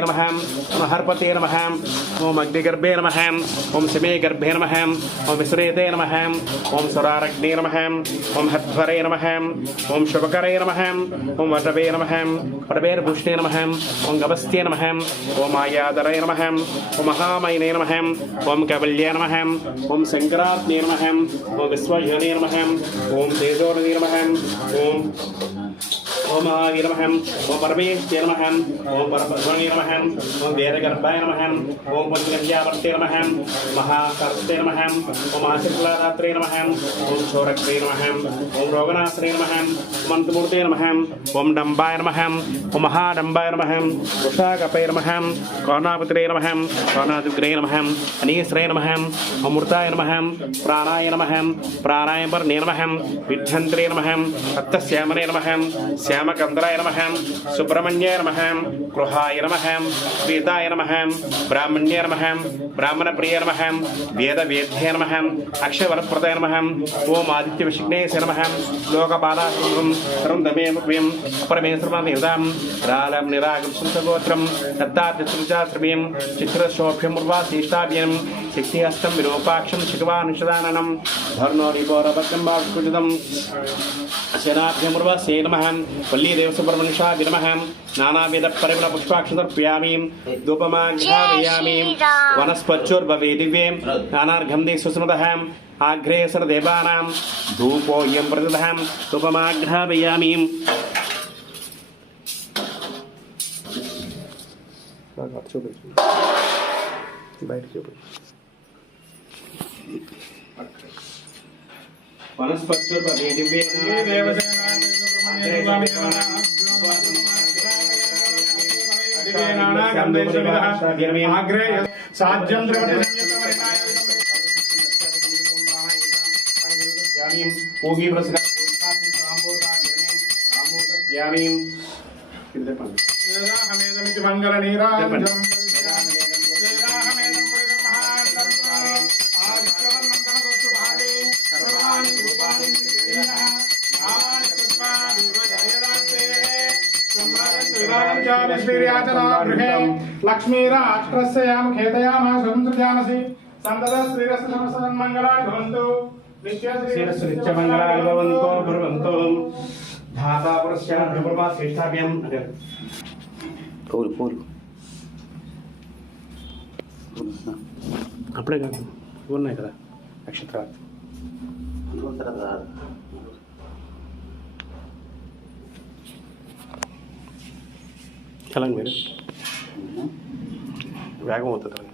నమ ఓం హర్పతే నమ ఓం అగ్నిగర్భే నమ ఓం శమే గర్భే నమ ఓం విశ్రేతే నమ ఓం సురారగ్నే నమ ఓం హత్వరే నమ ఓం శుభకరే నమ ఓం వటవే నమ వటవేర్భుష్ణే నమ ఓం గవస్థే నమ ఓం ఆయాదరే నమ ఓం మహామైనే నమ ఓం కవల్యే నమ ఓం శంకరాత్మే నమ ఓం విశ్వజనే నమ ఓం తేజోనదే నమ ఓం ఓం మహావీర నమ ఓం పరమేశ్వర నమ ఓం పరమధ్వని నమ ఓం వీరగర్భాయ నమ ఓం పంచగంధ్యావర్తే నమ మహాకర్తే నమ ఓం మహాశిలాదాత్రే నమ ఓం చోరక్రే నమ ఓం రోగనాశ్రే నమ ఓం అంతమూర్తే ఓం డంబాయ నమ ఓం మహాడంబాయ నమ ఉషాకపై నమ కోనాపత్రే నమ కోనాదుగ్రే నమ అనీశ్రే నమ అమృతాయ నమ ప్రాణాయ నమ ప్రాణాయ పర్ణే నమ విధ్యంత్రే నమ రక్తశ్యామనే శ్యామ శ్యామకంద్రాయ నమ సుబ్రహ్మణ్యాయ నమ గృహాయ నమ ప్రీతాయ నమ బ్రాహ్మణ్యాయ నమ బ్రాహ్మణప్రియ నమ వేదవేద్యాయ నమ అక్షవరప్రదాయ నమ ఓం ఆదిత్య విష్ణేశ నమ లోకపాలాశం సర్వం దమే ముఖ్యం పరమేశ్వరమేదాం రాళం నిరాగం గోత్రం దత్తాత్రిచాశ్రమీయం చిత్రశోభ్యం ఉర్వాశీష్టాభ్యం శక్తిహస్తం విరూపాక్షం శిఖవానుషదాననం ధర్ణోరిపోరభద్రం బాష్కుజితం శనాభ్యముర్వసే నమ. వల్లీదేవ సుబ్రహ్మణ్యాభి నమ నానావిధ పరిమళ పుష్పాక్షర్ప్యామి ధూపమాఘ్రామయామి వనస్పత్యోర్భవే దివ్యే నానార్ఘం దే సుస్మృత. ఆగ్రేసర దేవానాం ధూపోయం ప్రతిదహ ధూపమాఘ్రామయామి బయట చూపి వనస్పత్యోర్భవే దివ్యే సాధ్యం ఓగి ప్రసక మంగళ నీరాజనం లక్ష్మీరాష్ట్రస్య యామ ఖేతయామ స్వతంత్రయామసి సంతత శ్రీరస్య సమస్తన్మంగళాని భవంతు శిరస్సు నిత్యమంగళాలు భవంతో భవంతో ధాతా పురస్యాభ్యమా శ్రేష్టాభ్యం అదే పూలు పూలు అప్పుడే కాదు ఉన్నాయి కదా నక్షత్రాలు చలండి మీరు వేగం అవుతుంది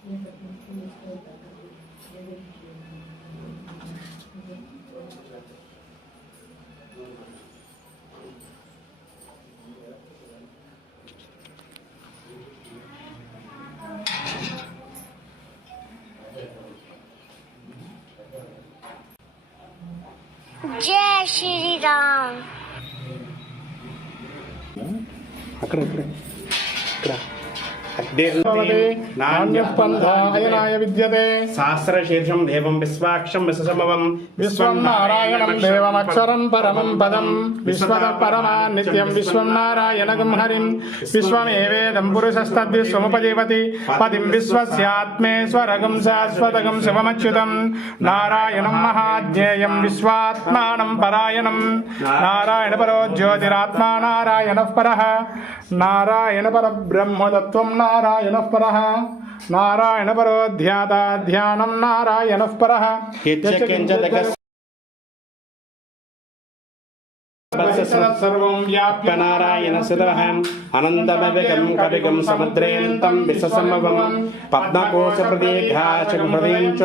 जय జయ శ్రీరామ్. అక్కడ అక్కడ ఇక్కడ. నాణ్యస్పంధాయనాయ విద్యతే శాస్త్రశీర్షం దేవం విశ్వాక్షం విశ్వసమవం విశ్వం నారాయణం దేవమక్షరం పరమం పదం విశ్వద పరమా నిత్యం విశ్వం నారాయణగం హరిం విశ్వమేవేదం పురుషస్తద్విశ్వముపజీవతి పదిం విశ్వస్యాత్మేశ్వరగం శాశ్వతగం శివమచ్యుతం నారాయణం మహాజ్ఞేయం విశ్వాత్మానం పరాయణం నారాయణ పరో జ్యోతిరాత్మా నారాయణ పర నారాయణ పర బ్రహ్మతత్వం నారాయణ పర నారాయణ పరో ధ్యాత ధ్యానం నారాయణ సర్వం వ్యాప్య నారాయణ శిరహం అనంతమవిగం కవిగం సముద్రేంతం విశ్వసమవం పద్మకోశ ప్రదేఘాచం హృదయం చ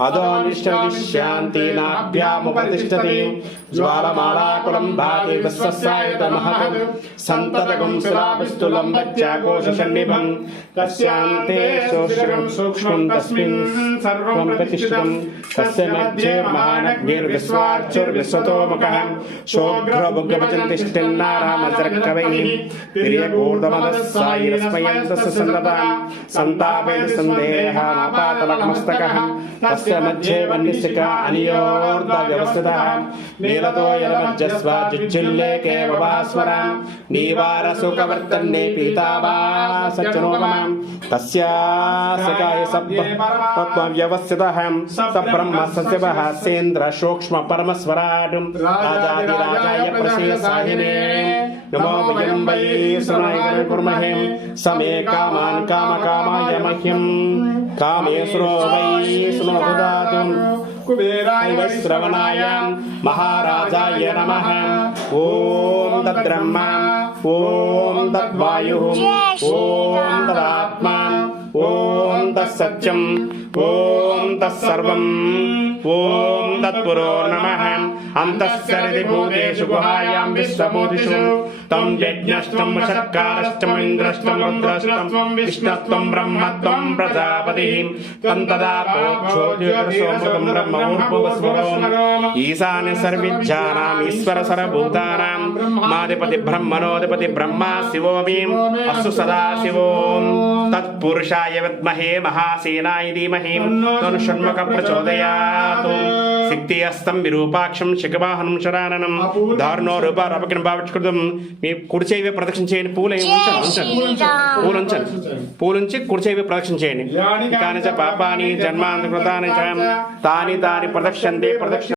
అదో నిశ్చవిశ్యాంతి నాభ్యాముపతిష్టతి జ్వాలమాలాకులం భాతి విశ్వసాయుత మహత్ సంతతకం శిలాపిస్తులం వచ్చాకోశన్నిభం కస్యాంతే సూక్ష్మం సూక్ష్మం తస్మిన్ సర్వం ప్రతిష్ఠితం తస్య మధ్యే మహానగ్నిర్విశ్వార్చుర్విశ్వతోముఖः శోఘ్రభుగ్రవచంతిష్ఠిన్నారామజరక్కవైः తిర్యకూర్ధమదస్సాయిరస్మయం తస్య సంతతాం సంతాపేన సందేహానాపాతలకమస్తకः తస్య మధ్యే వన్నిశిఖ అనియోర్ధ వ్యవస్థితः. నీలతో యలమజ్జస్వ జిజ్జిల్లేకే వభాస్వరాం నీవార సుఖవర్తన్నే పీతాభా సచ్చనోమనాం తస్యాసకాయ సత్వ వ్యవస్థితः సబ్రహ్మ సత్యవः సేంద్ర సూక్ష్మ పరమస్వరాట్ రాజాదిరాజాయ ప్రశేసాయినే నమో వయం వై సునాయ కుర్మహే. సమే కామాన్ కామకామాయ మహ్యం కామేశ్వరో వై సునో దదాతు కుబేరాయ శ్రవణాయ. మహారాజాయ నమ. ఓం तत्सत्यम् ॐ तत्सर्वम् ॐ तत्पुरो नमः। भूतेषु गुहायां तं ब्रह्मत्वं प्रजापतिः। तं तदा ईशान्य सर्विज्ञानाम् ईश्वर सर्वभूतानां माधिपति ब्रह्मा शिवो अस्तु सदा शिवो तत्पुरुषाय विद्महे తను షణ్ముఖ ప్రచోదయాత్. శక్తి అస్తం విరూపాక్షం శిఖవాహనం శరాననం. దారుణో రూపారపకిన భావించుకృతం. మీ కుడి చేయి వైపు ప్రదక్షిణ చేయండి పూలు ఏమి ఉంచండి ఉంచండి పూలు ఉంచండి పూలు ఉంచి కుడి చేయి వైపు ప్రదక్షిణ చేయండి కాని పాపాని జన్మాంతకృతాని చ తాని తాని ప్రదక్షంతే ప్రదక్షిణ